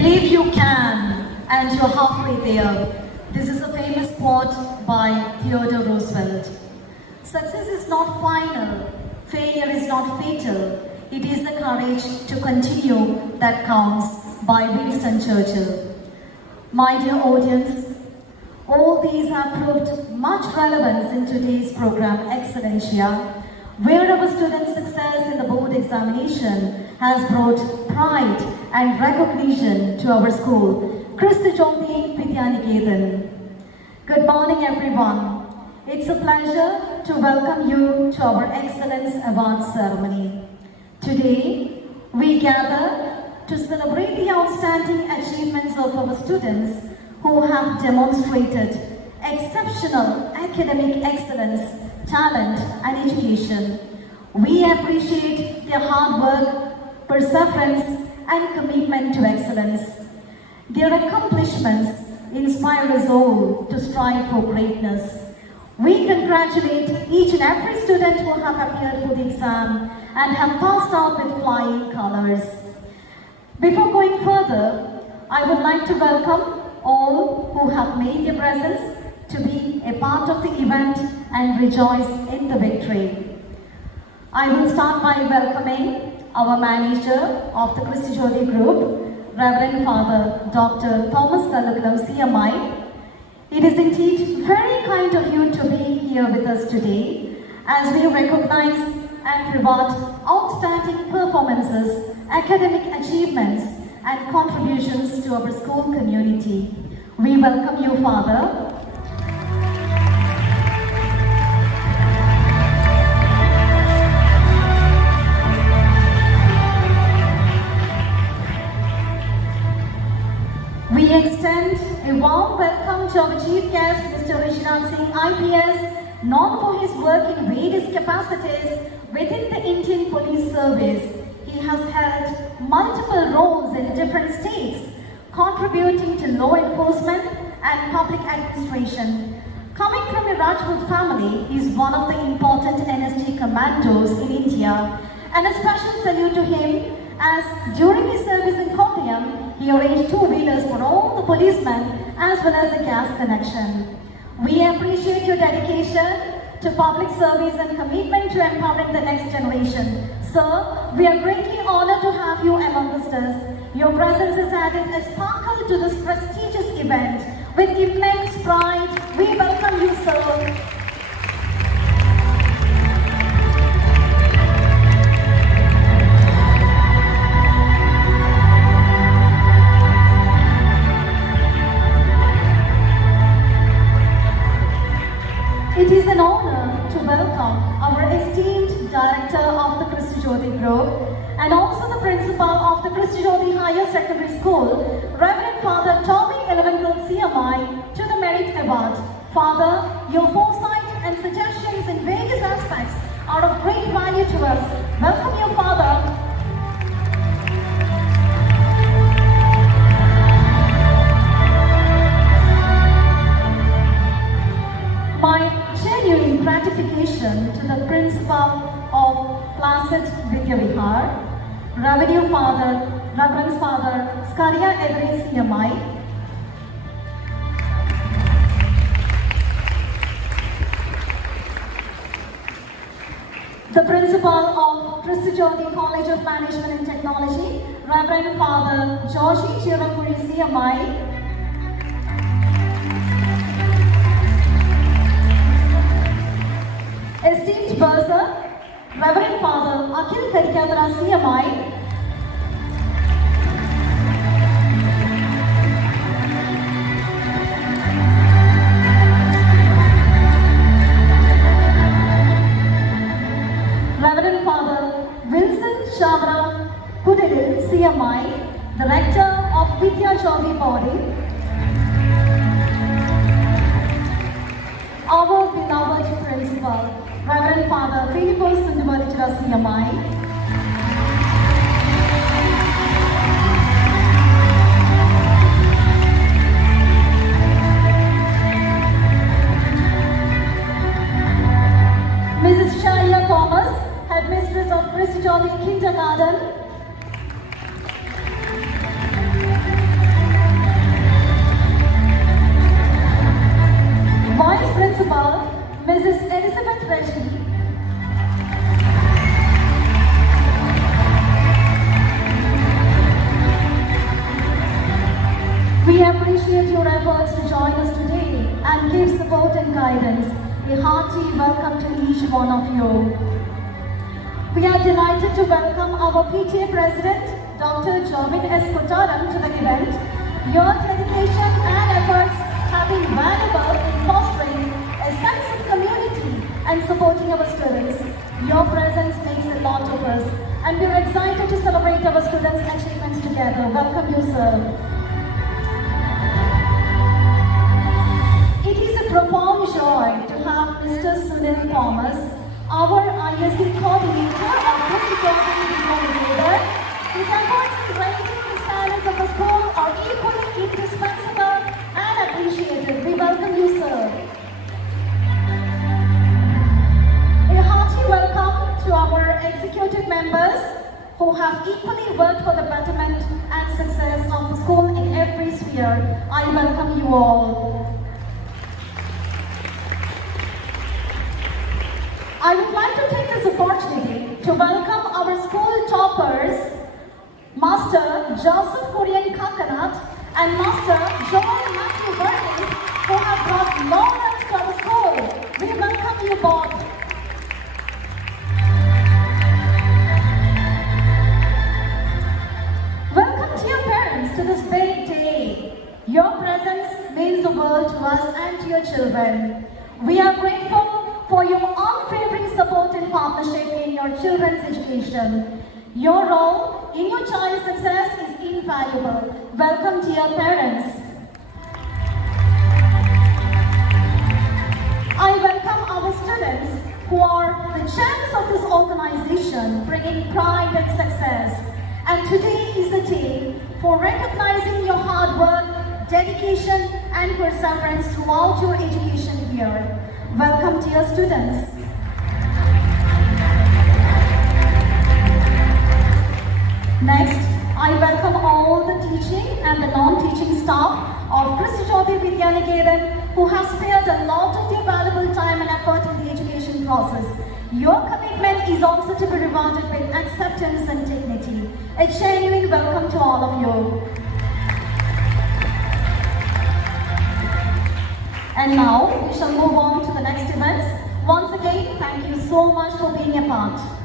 Believe you can, and you're halfway there. This is a famous quote by Theodore Roosevelt. Success is not final, failure is not fatal. It is the courage to continue that counts, by Winston Churchill. My dear audience, all these have proved much relevance in today's program, Excellentia, where our student success in the board examination has brought pride and recognition to our school, Kristu Jyoti Vidya Niketan. Good morning, everyone. It's a pleasure to welcome you to our Excellence Award ceremony. Today, we gather to celebrate the outstanding achievements of our students who have demonstrated exceptional academic excellence, talent, and education. We appreciate their hard work, perseverance, and commitment to excellence. Their accomplishments inspire us all to strive for greatness. We congratulate each and every student who have appeared for the exam and have passed out with flying colors. Before going further, I would like to welcome all who have made their presence to be a part of the event and rejoice in the victory. I will start by welcoming our manager of the Kristu Jyoti Group, Reverend Father Dr. Thomas Kalukulam, CMI. It is indeed very kind of you to be here with us today as we recognize and reward outstanding performances, academic achievements, and contributions to our school community. We welcome you, Father. We extend a warm welcome to our Chief Guest, Mr. Rishabh Singh, IPS, known for his work in various capacities within the Indian Police Service. He has held multiple roles in different states, contributing to law enforcement and public administration. Coming from a Rajput family, he is one of the important NSG commandos in India, and a special salute to him as during his service in Kottayam, he arranged two-wheelers for all the policemen as well as a gas connection. We appreciate your dedication to public service and commitment to empowering the next generation. Sir, we are greatly honored to have you amongst us. Your presence has added a sparkle to this prestigious event. With immense pride, we welcome you, sir. It is an honor to welcome our esteemed director of the Kristu Jyoti Group and also the principal of the Kristu Jyoti Higher Secondary School, Reverend Father Tommy Eleventhal CMI, to the Merit Award. Father, your foresight and suggestions in various aspects are of great value to us. Welcome you, Father. My genuine gratification to the principal of Placid Vidya Vihar, Reverend Father Skaria Edri CMI, the principal of Kristu Jyoti College of Management and Technology, Reverend Father Joshi Chirampuri CMI, esteemed Bursar, Reverend Father Akhil Karikadra CMI, Reverend Father Wilson Chavra Kudidil CMI, the Rector of Vidya Jyoti Body, our beloved Principal, Reverend Father Philippos Sundubalichara CMI, Mrs. Sharia Thomas, Headmistress of Kristu Jyoti Kindergarten, your efforts to join us today and give support and guidance. A hearty welcome to each one of you. We are delighted to welcome our PTA President, Dr. Jervin S. Kottaram, to the event. Your dedication and efforts have been valuable in fostering a sense of community and supporting our students. Your presence makes a lot of us, and we are excited to celebrate our students' achievements together. Welcome you, sir. It is a profound joy to have Mr. Sunil Thomas, our ISC coordinator of Kristu Jyoti Vidya Niketan. His efforts in raising the standards of the school are equally indispensable and appreciated. We welcome you, sir. A hearty welcome to our executive members who have equally worked for the betterment and success of the school in every sphere. I welcome you all. I would like to take this opportunity to welcome our school toppers, Master Joseph Korean Kakanat and Master John Matthew Burgess, who have brought laurels to our school. We welcome you both. Welcome to your parents to this big day. Your presence means the world to us and to your children. We are grateful for your unwavering support and partnership in your children's education. Your role in your child's success is invaluable. Welcome, dear parents. I welcome our students who are the gems of this organization, bringing pride and success. And today is the day for recognizing your hard work, dedication, and perseverance throughout your education here. Welcome, dear students. Next, I welcome all the teaching and the non-teaching staff of Kristu Jyoti Vidya Niketan who have spared a lot of their valuable time and effort in the education process. Your commitment is also to be rewarded with acceptance and dignity. A genuine welcome to all of you. And now, we shall move on to the next events. Once again, thank you so much for being a part.